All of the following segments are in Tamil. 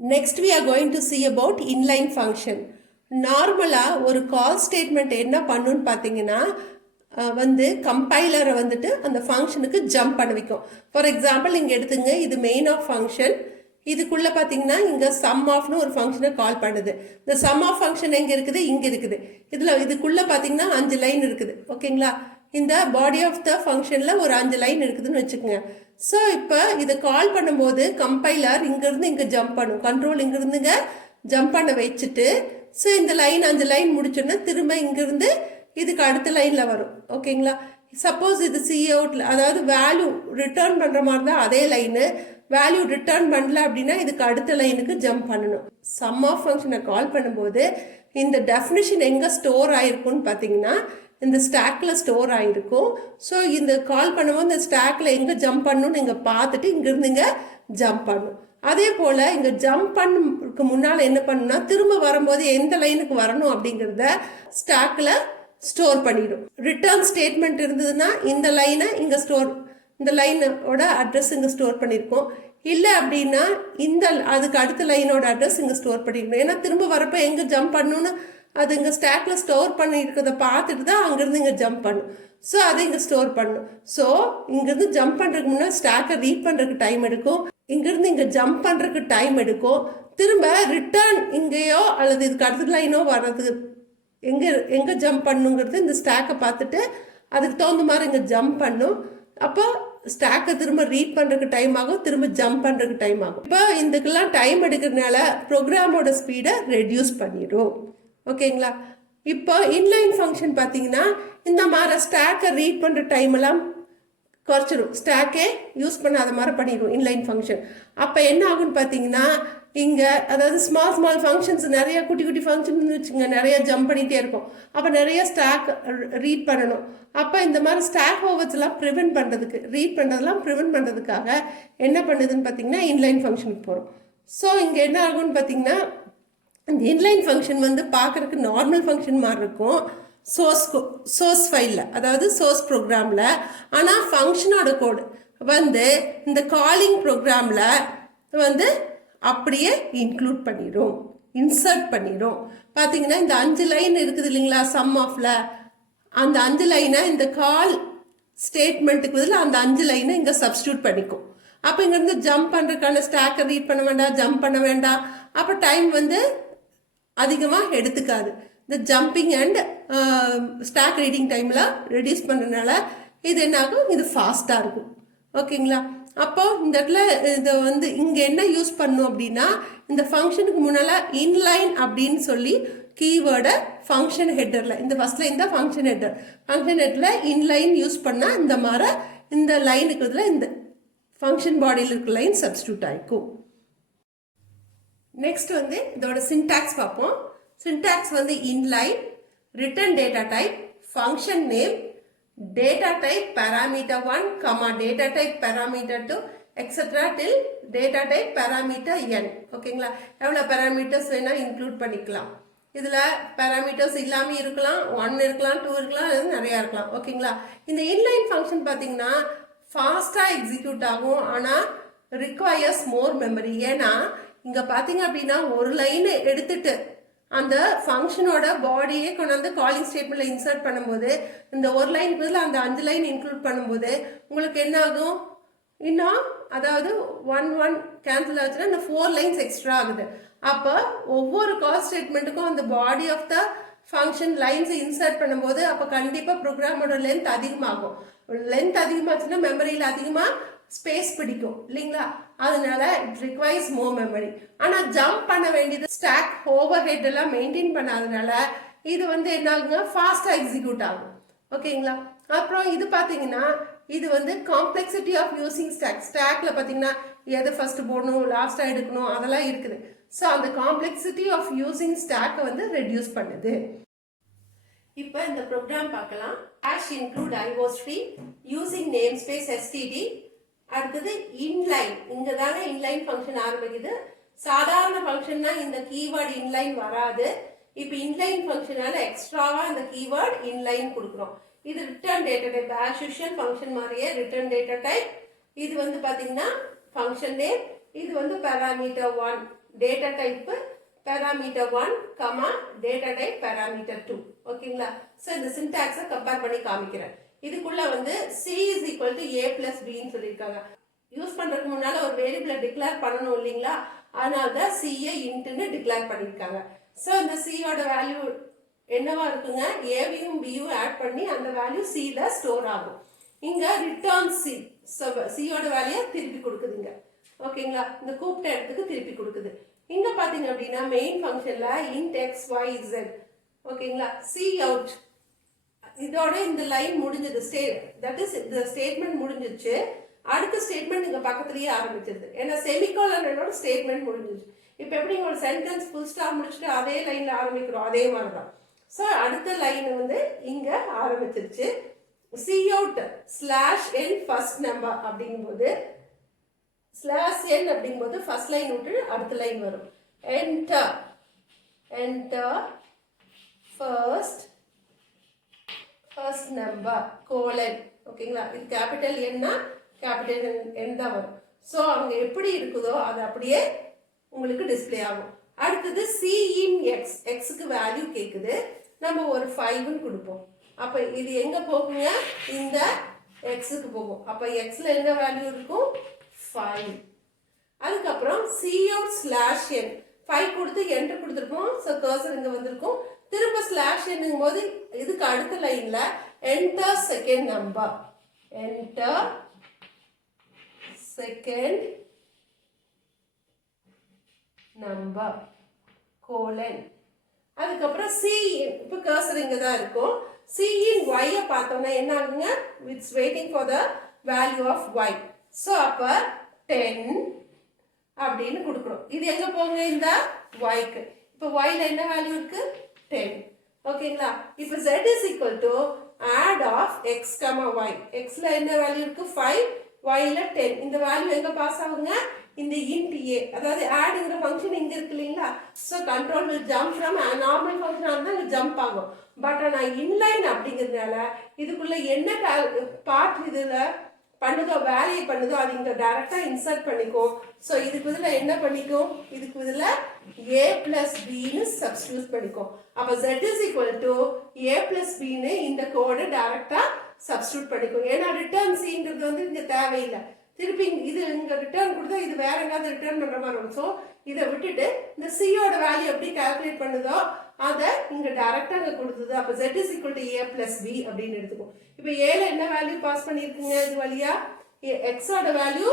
Next we are going to see about inline function. நார்மலா ஒரு கால் ஸ்டேட்மெண்ட் என்ன பண்ணுன்னு பார்த்தீங்கன்னா வந்து கம்பைலரை வந்துட்டு அந்த ஃபங்க்ஷனுக்கு ஜம்ப் பண்ண வைக்கும். ஃபார் எக்ஸாம்பிள் இங்கே எடுத்துங்க, இது மெயின் ஆஃப் ஃபங்க்ஷன். இதுக்குள்ளே பார்த்தீங்கன்னா இங்கே சம் ஆஃப்னு ஒரு ஃபங்க்ஷனை கால் பண்ணுது. இந்த சம் ஆஃப் ஃபங்க்ஷன் எங்கே இருக்குது? இங்கே இருக்குது. இதுக்குள்ளே பார்த்தீங்கன்னா 5 லைன் இருக்குது. ஓகேங்களா? இந்த பாடி ஆஃப் த ஃபங்க்ஷனில் ஒரு 5 லைன் இருக்குதுன்னு வச்சுக்கோங்க. ஸோ இப்போ இதை கால் பண்ணும்போது கம்பைலர் இங்கேருந்து இங்கே ஜம்ப் பண்ணும். கண்ட்ரோல் இங்கேருந்துங்க ஜம்ப் பண்ண வச்சுட்டு, ஸோ இந்த லைன் 5 லைன் முடிச்சோன்னா திரும்ப இங்கேருந்து இதுக்கு அடுத்த லைனில் வரும். ஓகேங்களா? சப்போஸ் இது சி அவுட்டில், அதாவது வேல்யூ ரிட்டர்ன் பண்ணுற மாதிரி தான் அதே லைனு. வேல்யூ ரிட்டர்ன் பண்ணல அப்படின்னா இதுக்கு அடுத்த லைனுக்கு ஜம்ப் பண்ணணும். சம் ஆஃப் ஃபங்க்ஷனை கால் பண்ணும்போது இந்த டெஃபினிஷன் எங்கே ஸ்டோர் ஆகிருக்குன்னு பார்த்தீங்கன்னா இந்த ஸ்டாக்கில் ஸ்டோர் ஆகிருக்கும். ஸோ இந்த கால் பண்ணும்போது இந்த ஸ்டாக்கில் எங்கே ஜம்ப் பண்ணணும்னு நீங்கள் பார்த்துட்டு இங்கேருந்து இங்கே ஜம்ப் பண்ணணும். அதே போல் இங்கே ஜம்ப் பண்ணக்கு முன்னால் என்ன பண்ணணும்னா திரும்ப வரும்போது எந்த லைனுக்கு வரணும் அப்படிங்கிறத ஸ்டாக்கில் ஸ்டோர் பண்ணிடும். ரிட்டர்ன் ஸ்டேட்மெண்ட் இருந்ததுன்னா இந்த லைனை இங்கே இந்த லைனோட அட்ரஸ் இங்கே ஸ்டோர் பண்ணியிருக்கோம். இல்லை அப்படின்னா அதுக்கு அடுத்த லைனோட அட்ரஸ் இங்கே ஸ்டோர் பண்ணியிருக்கணும். ஏன்னா திரும்ப வரப்போ எங்கே ஜம்ப் பண்ணணும்னு அது இங்கே ஸ்டாக்கில் ஸ்டோர் பண்ணியிருக்கிறத பார்த்துட்டு தான் அங்கேருந்து இங்கே ஜம்ப் பண்ணும். ஸோ அதை இங்கே ஸ்டோர் பண்ணணும். ஸோ இங்கேருந்து ஜம்ப் பண்ணுறதுக்கு முன்னாடி ஸ்டாக்கை ரீட் பண்ணுறதுக்கு டைம் எடுக்கும். இங்கேருந்து இங்கே ஜம்ப் பண்ணுறதுக்கு டைம் எடுக்கும். திரும்ப ரிட்டர்ன் இங்கேயோ அல்லது இதுக்கு அடுத்த லைனோ வர்றதுக்கு எங்கே ஜம்ப் பண்ணுங்கிறது இந்த ஸ்டாக்கை பார்த்துட்டு அதுக்கு தகுந்த மாதிரி இங்கே ஜம்ப் பண்ணும். அப்போ ஸ்டாக்கை திரும்ப ரீட் பண்ணுறதுக்கு டைம் ஆகும், திரும்ப ஜம்ப் பண்ணுறதுக்கு டைம் ஆகும். இப்போ இதுக்கெல்லாம் டைம் எடுக்கிறதுனால ப்ரோக்ராமோட ஸ்பீடை ரெடியூஸ் பண்ணிடும். ஓகேங்களா? இப்போ இன்லைன் ஃபங்க்ஷன் பார்த்தீங்கன்னா இந்த மாதிரி ஸ்டாக்கை ரீட் பண்ணுற டைம் எல்லாம் குறைச்சிடும். ஸ்டாக்கே யூஸ் பண்ணாத மாதிரி பண்ணிடும் இன்லைன் ஃபங்க்ஷன். அப்போ என்ன ஆகுன்னு பார்த்தீங்கன்னா இங்கே அதாவது ஸ்மால் ஃபங்க்ஷன்ஸ் நிறைய குட்டி ஃபங்க்ஷன் வச்சுங்க, நிறைய ஜம்ப் பண்ணிகிட்டே இருக்கும். அப்போ நிறைய ஸ்டாக் ரீட் பண்ணணும். அப்போ இந்த மாதிரி ஸ்டாக் ஓவர்ஸ்லாம் ப்ரிவென்ட் பண்ணுறதுக்கு, ரீட் பண்ணுறதெல்லாம் ப்ரிவென்ட் பண்ணுறதுக்காக என்ன பண்ணுதுன்னு பார்த்தீங்கன்னா இன்லைன் ஃபங்க்ஷனுக்கு போகிறோம். ஸோ இங்கே என்ன ஆகுன்னு பார்த்தீங்கன்னா இந்த இன்லைன் ஃபங்க்ஷன் வந்து பார்க்குறதுக்கு நார்மல் ஃபங்க்ஷன் மாதிரி இருக்கும் சோர்ஸ் ஃபைலில், அதாவது சோர்ஸ் ப்ரோக்ராமில். ஆனால் ஃபங்க்ஷனோட கோடு வந்து இந்த காலிங் ப்ரோக்ராமில் வந்து அப்படியே இன்க்ளூட் பண்ணிடும், இன்சர்ட் பண்ணிடும். பார்த்தீங்கன்னா இந்த 5 லைன் இருக்குது இல்லைங்களா சம் ஆஃபில், அந்த 5 லைனை இந்த கால் ஸ்டேட்மெண்ட்டுக்கு பதில் அந்த 5 லைனை இங்கே சப்ஸ்டியூட் பண்ணிக்கும். அப்போ இங்கேருந்து ஜம்ப் பண்ணுறதுக்கான ஸ்டாக்கை ரீட் பண்ண வேண்டாம், ஜம்ப் பண்ண வேண்டாம். அப்போ டைம் வந்து அதிகமாக எடுத்துக்காது. இந்த ஜம்பிங் அண்ட் ஸ்டாக் ரீடிங் டைமில் ரெடியூஸ் பண்ணுறதுனால இது என்ன ஆகும், இது ஃபாஸ்ட்டாக இருக்கும். ஓகேங்களா? அப்போ இந்த இடத்துல இதை வந்து இங்கே என்ன யூஸ் பண்ணும் அப்படின்னா இந்த ஃபங்க்ஷனுக்கு முன்னால் இன்லைன் அப்படின்னு சொல்லி கீவேர்டை ஃபங்க்ஷன் ஹெட்டரில், இந்த ஃபர்ஸ்ட் லைன் தான் ஃபங்க்ஷன் ஹெட்டரில் இன்லைன் யூஸ் பண்ணால் இந்த மாதிரி இந்த லைனுக்கு இதில் இந்த ஃபங்க்ஷன் பாடியில் இருக்க லைன் சப்ஸ்டியூட் ஆகிக்கும். நெக்ஸ்ட் வந்து இதோட சின்டாக்ஸ் பார்ப்போம். சின்டாக்ஸ் வந்து inline, return data type, function name, data type parameter 1, data type parameter 2, etc. till data type parameter n. ஓகேங்களா? எவ்வளோ பேராமீட்டர்ஸ் வேணால் இன்க்ளூட் பண்ணிக்கலாம். இதில் பேராமீட்டர்ஸ் இல்லாமல் இருக்கலாம், 1 இருக்கலாம், 2 இருக்கலாம், அது நிறையா இருக்கலாம். ஓகேங்களா? இந்த இன்லைன் ஃபங்க்ஷன் பார்த்தீங்கன்னா ஃபாஸ்ட்டாக எக்ஸிக்யூட் ஆகும், ஆனால் ரிக்வயர்ஸ் மோர் மெமரி. ஏன்னா இங்கே பார்த்தீங்க அப்படின்னா ஒரு லைனை எடுத்துட்டு அந்த ஃபங்க்ஷனோட பாடியே கொண்டாந்து காலிங் ஸ்டேட்மெண்ட்டில் இன்சர்ட் பண்ணும்போது இந்த ஒரு லைன் பதில் அந்த 5 லைன் இன்க்ளூட் பண்ணும்போது உங்களுக்கு என்ன ஆகும், இன்னும் அதாவது 1 கேன்சல் ஆச்சுன்னா இந்த 4 லைன்ஸ் எக்ஸ்ட்ரா ஆகுது. அப்போ ஒவ்வொரு கால் ஸ்டேட்மெண்ட்டுக்கும் அந்த பாடி ஆஃப் த ஃபங்க்ஷன் லைன்ஸை இன்சர்ட் பண்ணும்போது அப்போ கண்டிப்பாக ப்ரோக்ராமோட லென்த் அதிகமாகும். லென்த் அதிகமாச்சுன்னா மெமரியில் அதிகமாக ஸ்பேஸ் பிடிக்கும் இல்லைங்களா? அதனால இட் ரிக்வயர்ஸ் மோர் மெமரி. ஆனால் ஜம்ப் பண்ண வேண்டியது ஸ்டாக் ஓவர் ஹெட் எல்லாம் மெயின்டைன் பண்ணாதனால இது வந்து என்ன ஆகுங்க, ஃபாஸ்ட்டாக எக்ஸிக்யூட் ஆகும். ஓகேங்களா? அப்புறம் இது பார்த்தீங்கன்னா இது வந்து காம்ப்ளெக்சிட்டி ஆஃப் யூசிங் ஸ்டாக்ல பார்த்தீங்கன்னா எதை ஃபர்ஸ்ட் போடணும், லாஸ்ட்டாக எடுக்கணும், அதெல்லாம் இருக்குது. ஸோ அந்த காம்ப்ளெக்சிட்டி ஆஃப் யூசிங் ஸ்டாக்கை வந்து ரெடியூஸ் பண்ணுது. இப்போ இந்த ப்ரோக்ராம் பார்க்கலாம். Hash include IOStream using name space std. அடுத்தது இன்லைன், இங்கே தானே இன்லைன் ஃபங்க்ஷன் ஆரம்பிக்குது. சாதாரண ஃபங்க்ஷன்னா இந்த கீவேர்டு இன்லைன் வராது. இப்போ இன்லைன் ஃபங்க்ஷனால எக்ஸ்ட்ராவாக இந்த கீவேர்டு இன்லைன் கொடுக்குறோம். இது return data type, as usual function மாதிரியே ரிட்டர்ன் டேட்டா டைப். இது வந்து பார்த்தீங்கன்னா ஃபங்க்ஷன் நேம், இது வந்து parameter 1 data type parameter 1 comma data type parameter 2. ஓகேங்களா? ஸோ இந்த சின்டாக்ஸை கம்பேர் பண்ணி காமிக்கிறேன். இதுக்குள்ள வந்து c is equal to a plus b ன்னு சொல்லியிருக்காங்க. யூஸ் பண்றதுக்கு முன்னால ஒரு வேரியபிளை டிக்ளேர் பண்ணணும் இல்லைங்களா? அதனால தான் c ஐ இன்ட்னு டிக்ளேர் பண்ணியிருக்காங்க. ஸோ இந்த c யோட வேல்யூ என்னவா இருக்குங்க? ஏவையும் பியும் ஆட் பண்ணி அந்த வேல்யூ cல ஸ்டோர் ஆகும். இங்க ரிட்டர்ன் c, c யோட வேல்யூ திருப்பி கொடுக்குதுங்க. ஓகேங்களா? இந்த கூப்பிட்ட இடத்துக்கு திருப்பி கொடுக்குது. இங்க பாத்தீங்க அப்படின்னா மெயின் ஃபங்க்ஷன்ல int x y z. ஓகேங்களா? c out இதோட இந்த லைன் முடிஞ்சது. தட் இஸ் இந்த ஸ்டேட்மெண்ட் முடிஞ்சிச்சு. அடுத்த ஸ்டேட்மெண்ட் இங்க பக்கத்துலயே ஆரம்பிச்சிருது. ஏன்னா செமிகோலனோட ஸ்டேட்மெண்ட் முடிஞ்சிச்சு. இப்போ எப்படி ஒரு சென்டென்ஸ் ஃபுல் ஸ்டாப் முடிச்சுட்டு அதே லைன்ல ஆரம்பிக்கிறோம், அதே மாதிரி தான். ஸோ அடுத்த லைன் வந்து இங்க ஆரம்பிச்சிருச்சு. சி அவுட் ஸ்லாஷ் என் ஃபர்ஸ்ட் நம்பர் அப்படிங்கும்போது ஸ்லாஷ் என் அப்படிங்கும்போது ஃபர்ஸ்ட் லைன் விட்டு அடுத்த லைன் வரும். Enter enter first number colon. ஓகேங்களா? இது கேபிட்டல் என்னா கேபிட்டல் என் தான் வரும். ஸோ அங்கே எப்படி இருக்குதோ அது அப்படியே உங்களுக்கு டிஸ்பிளே ஆகும். அடுத்தது சி இன் எக்ஸ், எக்ஸுக்கு வேல்யூ கேட்குது. நம்ம ஒரு 5ன்னு கொடுப்போம். அப்போ இது எங்கே போகுங்க? இந்த எக்ஸுக்கு போகும். அப்போ எக்ஸில் என்ன வேல்யூ இருக்கும்? 5. அதுக்கப்புறம் சி அவுட் ஸ்லாஷ் என் 5 கொடுத்து என்டர் கொடுத்துருப்போம். ஸோ கர்சர் இங்கே வந்திருக்கும். திரும்ப ஸ்லாஷ் என்னும் போது இதுக்கு அடுத்த லைன்ல enter second number, enter second number colon. அதுக்கப்புறம் சி, இப்போ கர்சர் இங்க தான் இருக்கும். சி இன் ஒய் பார்த்தோம்னா என்ன ஆகுங்க? It's waiting for the value of Y. So அப்போ 10 அப்படின்னு கொடுக்குறோம். இது எங்க போங்க? இந்த ஒய்க்கு. இப்போ ஒய்ல என்ன வேல்யூ இருக்கு? 10. ஓகேங்களா? இப்போ z is equal to add of x, y. xல என்ன வேல்யூ இருக்கு? 5, yல 10. இந்த வேல்யூ எங்க பாஸ் ஆகுங்க? இந்த int a. அதாவது addங்கிற ஃபங்க்ஷன் இங்க இருக்கு இல்லைங்களா? So control will jump from normal ஃபங்க்ஷனாக இருந்தால் இங்கே ஜம்ப் ஆகும். பட் ஆனால் இன்லைன் அப்படிங்கிறதுனால இதுக்குள்ள என்ன பார்ட் இதில் பண்ணுதோ, வேலையை பண்ணுதோ, அது இங்கே டைரக்டாக இன்சர்ட் பண்ணிக்கும். ஸோ இதுக்கு இதில் என்ன பண்ணிக்கும்? இதுக்கு இதில் a plus bன்னு சப்ஸ்டியூட் பண்ணிக்கும். அப்போ z is equal to a plus bன்னு இந்த கோடை டைரக்டாக சப்ஸ்டியூட் பண்ணிக்கும். ஏன்னா ரிட்டர்ன் சிங்கிறது வந்து இங்கே தேவையில்லை. திருப்பி இது இங்கே ரிட்டர்ன் கொடுத்தா இது வேற எங்காவது ரிட்டர்ன் பண்ணுற மாதிரி வரும். ஸோ இதை விட்டுட்டு இந்த சியோட வேல்யூ எப்படி கால்குலேட் பண்ணுதோ அதை இங்கே டைரக்டாக அங்கே கொடுத்தது. அப்போ z is equal to a plus b அப்படின்னு எடுத்துக்கும். இப்போ ஏல என்ன வேல்யூ பாஸ் பண்ணியிருக்குங்க? இது வழியா எக்ஸோட வேல்யூ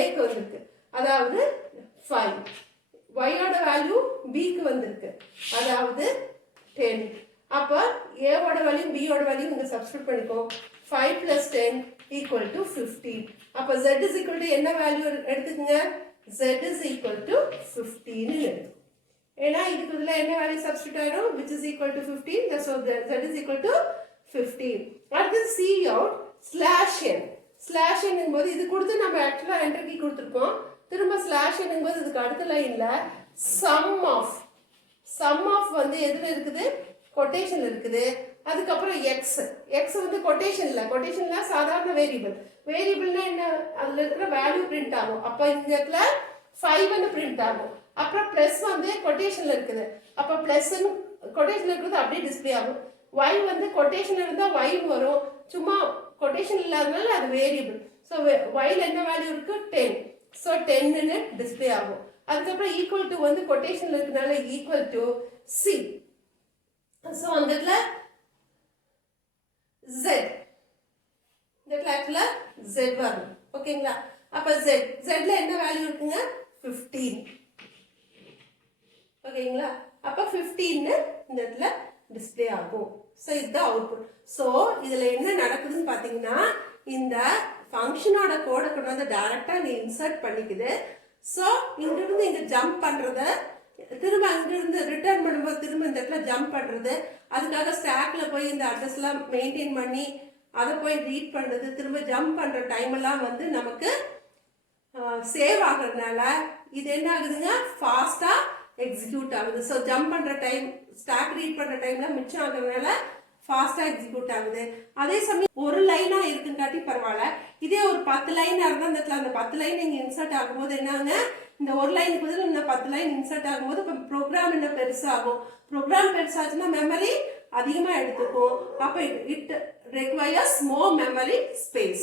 ஏக்கு வந்திருக்கு, அதாவது 5. ஒய்யோட வேல்யூ பிக்கு வந்திருக்கு, அதாவது 10. அப்போ ஏவோட வேல்யூ பியோட வேல்யூ இங்கே சப்ஸ்டியூட் பண்ணிக்கோ. 5 plus 10 equal to 15. அப்போ z is equal to என்ன வேல்யூ எடுத்துக்கங்க? z is equal to 15 எடுத்துக்கும். ஏன்னா இதுக்கு இதில் என்ன வேல்யூ சப்ஸ்டியூட் ஆயிடும்? which is equal to 15. so z is equal to 15. அடுத்து சி அவுட் ஸ்லாஷ் என். ஸ்லாஷ் என்னும் போது இது கொடுத்து நம்ம ஆக்சுவலாக என்டர் கீ கொடுத்துருக்கோம். திரும்ப ஸ்லாஷ் என்னும் போது இதுக்கு அடுத்த லைன்ல சம் ஆஃப் வந்து எதுல இருக்குது? கொட்டேஷன் இருக்குது. அதுக்கப்புறம் எக்ஸ் வந்து கொட்டேஷன்ல சாதாரண வேரியபிள்னா என்ன? அதுல இருக்கிற வேல்யூ பிரிண்ட் ஆகும். அப்போ இந்த இடத்துல 5ன்னு பிரிண்ட் ஆகும். அப்புறம் பிளஸ் வந்து கொட்டேஷன்ல இருக்குது. அப்போ பிளஸ் கொட்டேஷன்ல இருக்கிறது அப்படியே டிஸ்பிளே ஆகும். y வந்து கொட்டேஷன் இருந்தால் y வரும், சும்மா கொட்டேஷன் இல்லாதனால அது வேரியபிள். ஸோ yல என்ன வேல்யூ இருக்கு? 10. ஸோ 10ன்னு டிஸ்பிளே ஆகும். அதுக்கப்புறம் ஈக்குவல் டு வந்து கொட்டேஷன்ல இருக்கிறதுனால ஈக்குவல் டு சி. ஸோ அந்த இடத்துல z, இந்த இடத்துல ஆக்சுவலா z வரும். ஓகேங்களா? அப்போ zல என்ன வேல்யூ இருக்குங்க? 15. ஓகேங்களா? அப்போ 15ன்னு இந்த இடத்துல டிஸ்பிளே ஆகும். ஸோ இதுதான் அவுட்புட். ஸோ இதில் என்ன நடக்குதுன்னு பார்த்தீங்கன்னா இந்த ஃபங்க்ஷனோட கோடை கொண்டு வந்து டைரக்டாக நீ இன்சர்ட் பண்ணிக்குது. ஸோ இங்கிருந்து இங்கே ஜம்ப் பண்ணுறத திரும்ப அங்கிருந்து ரிட்டர்ன் பண்ணும்போது திரும்ப இந்த இடத்துல ஜம்ப் பண்ணுறது, அதுக்காக ஸ்டாக்ல போய் இந்த அட்ரஸ்லாம் மெயின்டைன் பண்ணி அதை போய் ரீட் பண்ணுறது, திரும்ப ஜம்ப் பண்ணுற டைமெல்லாம் வந்து நமக்கு சேவ் ஆகுறதுனால இது என்ன ஆகுதுங்க? ஃபாஸ்ட்டாக எக்ஸிக்யூட் ஆகுது. ஸோ ஜம்ப் பண்ணுற டைம், ஸ்டாக் ரீட் பண்ணுற டைம்லாம் மிச்சம் ஆகுறதுனால ஃபாஸ்ட்டாக எக்ஸிக்யூட் ஆகுது. அதே சமயம் ஒரு லைனாக இருக்குங்காட்டி பரவாயில்ல. இதே ஒரு 10 லைனாக இருந்தால் அந்த இடத்துல அந்த 10 லைன் இங்கே இன்சர்ட் ஆகும்போது என்னாங்க? இந்த ஒரு லைனுக்கு பதில் இன்னும் 10 லைன் இன்சர்ட் ஆகும்போது இப்போ ப்ரோக்ராம் இன்னும் பெருசாகும். ப்ரோக்ராம் பெருசாச்சுன்னா மெமரி அதிகமாக எடுத்துக்கும். அப்போ it requires more memory space.